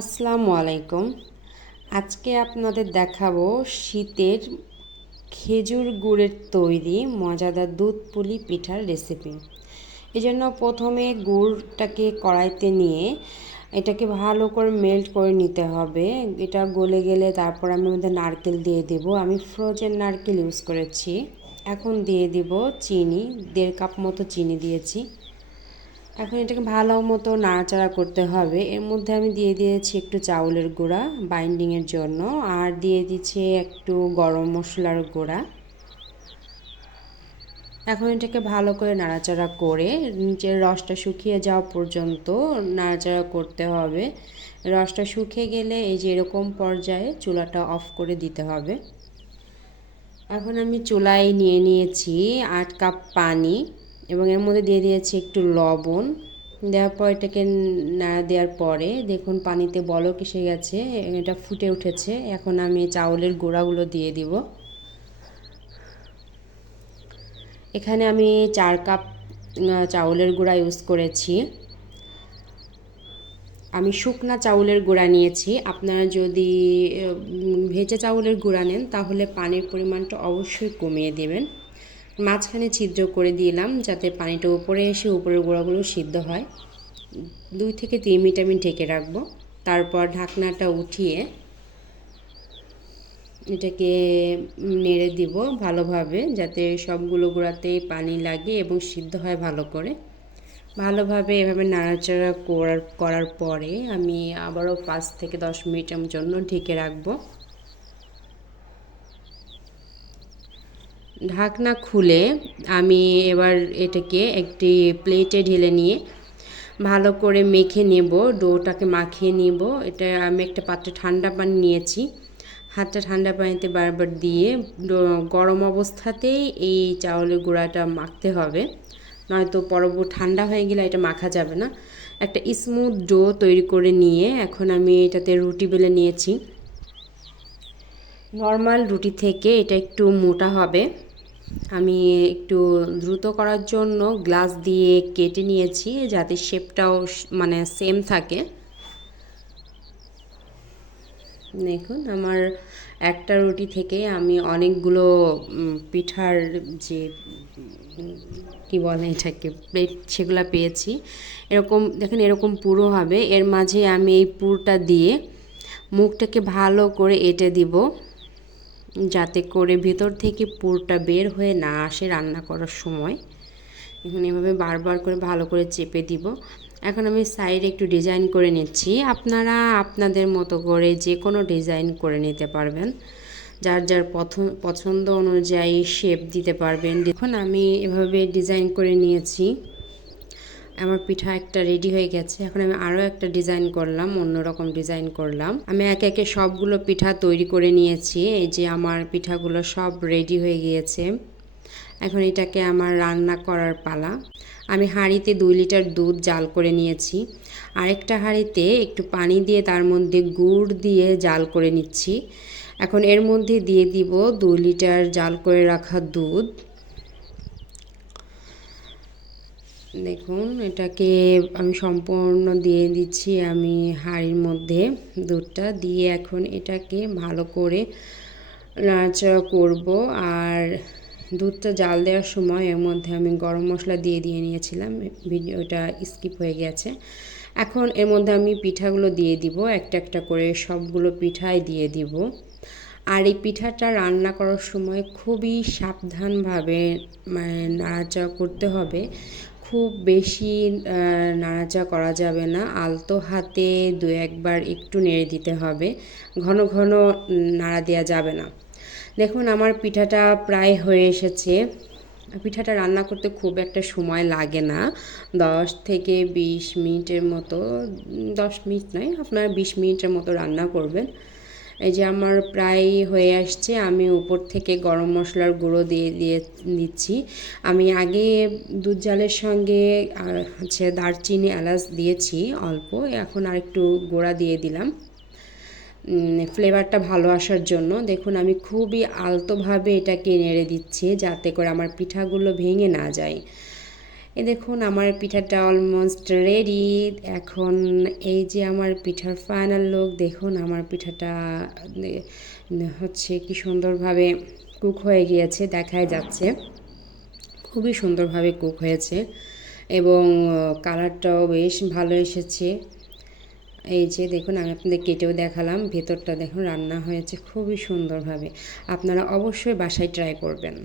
আসসালামু আলাইকুম। আজকে আপনাদের দেখাবো শীতের খেজুর গুড়ের তৈরি মজাদার দুধ পুলি পিঠার রেসিপি। এজন্য প্রথমে গুড়টাকে কড়াইতে নিয়ে এটাকে ভালো করে মেল্ট করে নিতে হবে। এটা গলে গেলে তারপর আমি মধ্যে নারকেল দিয়ে দেব। আমি ফ্রোজেন নারকেল ইউজ করেছি। এখন দিয়ে দিব চিনি, 1.5 কাপ মতো চিনি দিয়েছি। এখন এটাকে ভালো মতো নাড়াচাড়া করতে হবে। এর মধ্যে আমি দিয়ে দিয়েছি একটু চাউলের গুঁড়া বাইন্ডিংয়ের জন্য, আর দিয়ে দিচ্ছি একটু গরম মশলার গুঁড়া। এখন এটাকে ভালো করে নাড়াচাড়া করে নিচের রসটা শুকিয়ে যাওয়া পর্যন্ত নাড়াচাড়া করতে হবে। রসটা শুকিয়ে গেলে এই যে এরকম পর্যায়ে চুলাটা অফ করে দিতে হবে। এখন আমি চুলায় নিয়ে নিয়েছি 8 কাপ পানি এবং এর মধ্যে দিয়ে দিয়েছি একটু লবণ। দেওয়ার পর এটাকে নাড়া দেওয়ার পরে দেখুন পানিতে বলক এসে গেছে, এটা ফুটে উঠেছে। এখন আমি চাউলের গুঁড়াগুলো দিয়ে দিব। এখানে আমি 4 কাপ চাউলের গুঁড়া ইউজ করেছি। আমি শুকনা চাউলের গুঁড়া নিয়েছি। আপনারা যদি ভেজা চাউলের গুঁড়া নেন তাহলে পানির পরিমাণটা অবশ্যই কমিয়ে দেবেন। মাঝখানে ছিদ্র করে দিলাম যাতে পানিটা উপরে এসে উপরের গুঁড়াগুলো সিদ্ধ হয়। 2 থেকে 3 মিনিট আমি ঢেকে রাখবো। তারপর ঢাকনাটা উঠিয়ে এটাকে নেড়ে দিব ভালোভাবে, যাতে সবগুলো গুঁড়াতেই পানি লাগে এবং সিদ্ধ হয় ভালো করে। ভালোভাবে এভাবে নাড়াচাড়া করার পরে আমি আবারও 5 থেকে 10 মিনিটের জন্য ঢেকে রাখবো। ঢাকনা খুলে আমি এবার এটাকে একটি প্লেটে ঢেলে নিয়ে ভালো করে মেখে নেব, ডোটাকে মাখিয়ে নেব। এটা আমি একটা পাত্রে ঠান্ডা পানি নিয়েছি, হাতটা ঠান্ডা পানিতে বারবার দিয়ে গরম অবস্থাতেই এই চাউলের গুঁড়াটা মাখতে হবে, নয়তো পরবর্তী ঠান্ডা হয়ে গেলে এটা মাখা যাবে না। একটা স্মুথ ডো তৈরি করে নিয়ে এখন আমি এটাতে রুটি বেলে নিয়েছি। নর্মাল রুটি থেকে এটা একটু মোটা হবে। আমি একটু দ্রুত করার জন্য গ্লাস দিয়ে কেটে নিয়েছি যাতে শেপটাও মানে সেম থাকে। দেখুন আমার একটা রুটি থেকে আমি অনেকগুলো পিঠার যে কি বলে এটাকে প্লেট সেগুলো পেয়েছি। এরকম দেখেন, এরকম পুরো হবে। এর মাঝে আমি এই পুরটা দিয়ে মুখটাকে ভালো করে এঁটে দিব যাতে করে ভেতর থেকে পুরটা বের হয়ে না আসে রান্না করার সময়। এখন এভাবে বারবার করে ভালো করে চেপে দিব। এখন আমি সাইডে একটু ডিজাইন করে নিচ্ছি। আপনারা আপনাদের মতো করে যে কোনো ডিজাইন করে নিতে পারবেন, যার যার পছন্দ অনুযায়ী শেপ দিতে পারবেন। দেখুন আমি এভাবে ডিজাইন করে নিয়েছি। আমার পিঠা একটা রেডি হয়ে গেছে। এখন আমি আরও একটা ডিজাইন করলাম, অন্যরকম ডিজাইন করলাম। আমি একে একে সবগুলো পিঠা তৈরি করে নিয়েছি। এই যে আমার পিঠাগুলো সব রেডি হয়ে গিয়েছে। এখন এটাকে আমার রান্না করার পালা। আমি হাঁড়িতে 2 লিটার দুধ জাল করে নিয়েছি। আরেকটা হাঁড়িতে একটু পানি দিয়ে তার মধ্যে গুড় দিয়ে জাল করে নিচ্ছি। এখন এর মধ্যে দিয়ে দিব 2 লিটার জাল করে রাখা দুধ। দেখুন এটাকে আমি সম্পূর্ণ দিয়ে দিচ্ছি আমি হাঁড়ির মধ্যে দুধটা দিয়ে। এখন এটাকে ভালো করে নাড়াচাড়া করব। আর দুধটা জাল দেওয়ার সময় এর মধ্যে আমি গরম মশলা দিয়ে নিয়েছিলাম, ভিডিওটা স্কিপ হয়ে গেছে। এখন এর মধ্যে আমি পিঠাগুলো দিয়ে দিব, একটা একটা করে সবগুলো পিঠাই দিয়ে দিব। আর এই পিঠাটা রান্না করার সময় খুবই সাবধানভাবে মানে নাড়াচাড়া করতে হবে। খুব বেশি নাড়াচাড়া করা যাবে না, আলতো হাতে 2-1 বার একটু নেড়ে দিতে হবে, ঘন ঘন নাড়া দেওয়া যাবে না। দেখুন আমার পিঠাটা প্রায় হয়ে এসেছে। পিঠাটা রান্না করতে খুব একটা সময় লাগে না, 10 থেকে 20 মিনিটের মতো। 10 মিনিট নয়, আপনারা 20 মিনিটের মতো রান্না করবেন। এই যে আমার প্রায় হয়ে আসছে। আমি উপর থেকে গরম মশলার গুঁড়ো দিয়ে দিচ্ছি। আমি আগে দুধ জালের সঙ্গে হচ্ছে দারচিনি এলাচ দিয়েছি অল্প, এখন আরেকটু গুঁড়া দিয়ে দিলাম ফ্লেভারটা ভালো আসার জন্য। দেখুন আমি খুবই আলতোভাবে এটাকে নেড়ে দিচ্ছি যাতে করে আমার পিঠাগুলো ভেঙে না যায়। এই দেখুন আমার পিঠাটা অলমোস্ট রেডি। এখন এই যে আমার পিঠার ফাইনাল লুক, দেখুন আমার পিঠাটা হচ্ছে কি সুন্দরভাবে কুক হয়ে গিয়েছে, দেখাই যাচ্ছে খুবই সুন্দরভাবে কুক হয়েছে এবং কালারটাও বেশ ভালো এসেছে। এই যে দেখুন আমি আপনাদের কেটেও দেখালাম, ভেতরটা দেখুন রান্না হয়েছে খুবই সুন্দরভাবে। আপনারা অবশ্যই বাসায় ট্রাই করবেন।